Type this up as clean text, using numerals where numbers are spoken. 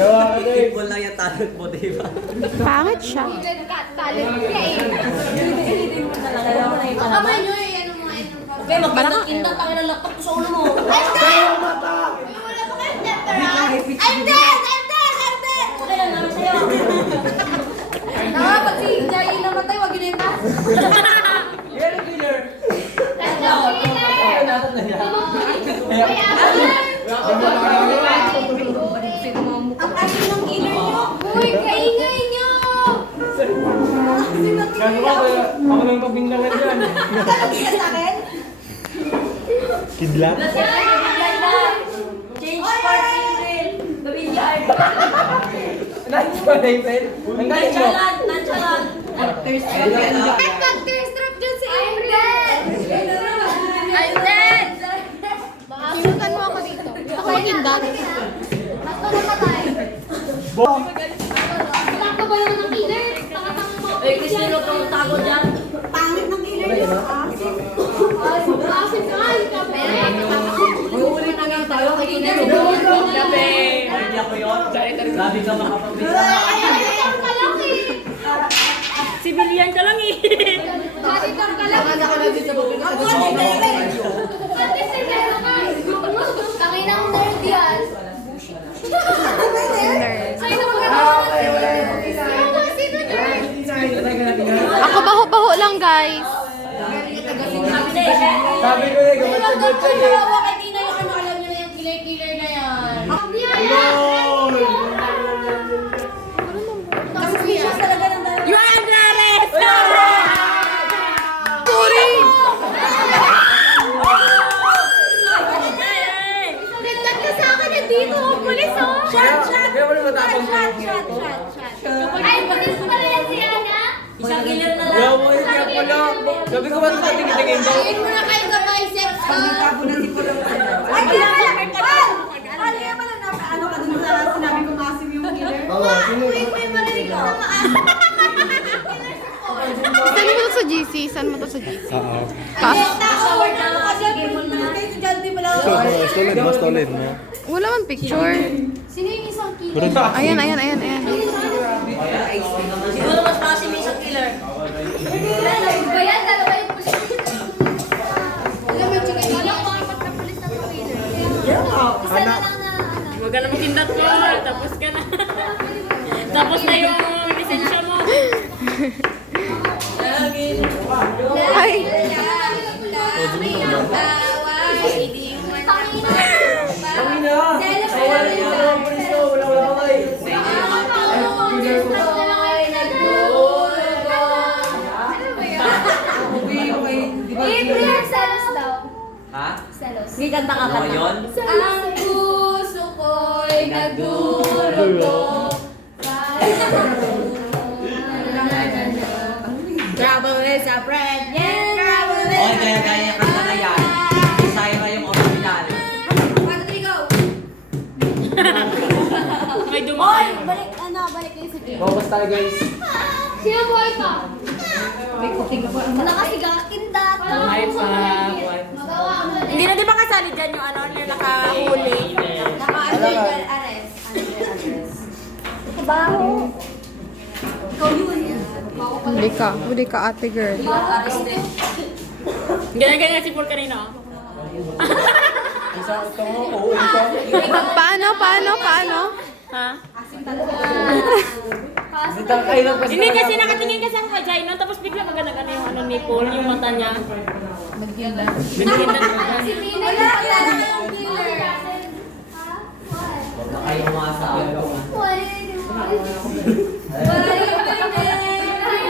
Ikipol lang yung talent mo, diba? Pangit siya. Talent niya eh. Kamay nyo eh, ano mo, Okay, magkindat-kindat tayo ng laptop ko sa ulo mo. I'm dead! Wala pa kayo center ah! I'm dead! I'm dead! I'm dead! Okay lang naman sa'yo. Pag si Jai namatay, wag yun yung pa. You're a killer! Let's go, ang asin ng killer nyo! Uy, kaingay nyo! Gagawa ko, ako lang pabinglangan dyan. Nakakagin ka sa akin? Kidlat? Change parts in real. Gawin niya ay. Nice pa, Nathan. Ang galing mo. Nonchalant. Factors trap dyan si April! I'm dead! Sinutan mo ako dito. Ako magindat. Ba't ka namatay? Takbo ba yung ng killer? Ay, Christine, huwag kang tago dyan. Pangit ng killer nyo. Ay, asin ka! Uulit na lang tayo. Kaya Hindi ako yun. Sabi ka makapabisa. Civilian ka lang eh. Janitor ka lang. Ako ang nerd. Pati si Nero ka. Tanginang nerd yan. Nerd? Sa'yo na mag-aaral. Sino nerd? Ako baho-baho lang, guys. Sabi ko na, gamat sa good siya. Kawawa kay Tina yung ano, alam niyo na yung killer na yan. Suspicious talaga ng dalawa. You are Andres! Nagkat ka sa akin na dito, pulis oh! Shot! Kaya wala matapang Shot! Ay, pulis pala yan si Ana! Isang killer na lang. Wala mo yun kaya pala. Sabi ko ba ito tingin-tingin mo? Ayun mo na kayo sa biceps ko! Ay, kaya pala! Ano kaya pala na ano ka dun sa sinabi ko massive yung killer? Wait, may marinig ko na maasim. Saan mo to sa GC? Saan mo to sa GC? Oo. Tawag na ako kasi kayo estudyante pala ako. Stolen mo. Wala man picture. Sino yung isang killer? Ayan. Siguro mas masim yung isang killer. Ba yan? Dalawa yung pulis. Alam mo, chika, wala ko makipag na pulis na killer. Isa na lang na ano. Huwag ka na magkindat mo. Tapos ka na. Tapos na yung lisensya mo. Ay! Ha? Hindi kanta ka Ano yun? Ang puso ko'y nagdulog. Trouble is a friend. Yeah, trouble is Oy, kaya kanta na yan. Si Syra yung original. 1, 2, 3, go! May Oy! dumaan. Balik kayo sa game. Bawas tayo guys. Sino buhay pa? Wala kasi gakindat. Buhay pa. Magawa mo na. Hindi na di ba kasali dyan yung ano, yung nakahuli? Naka-under arrest. Kabaho. Ikaw yun. Huli ka ate girl. Arrested. Ganyan-ganyan si Paul kanina. Isa ito mo, oo, ito. Paano? Ha? Dito kayo lang Hindi kasi nakatingin kasi ang vagina tapos bigla maganda yung ano ni Paul, yung mata niya. Maghinda. Si Mina, wala na kayong killer. Huwag na kayo umasa. Wala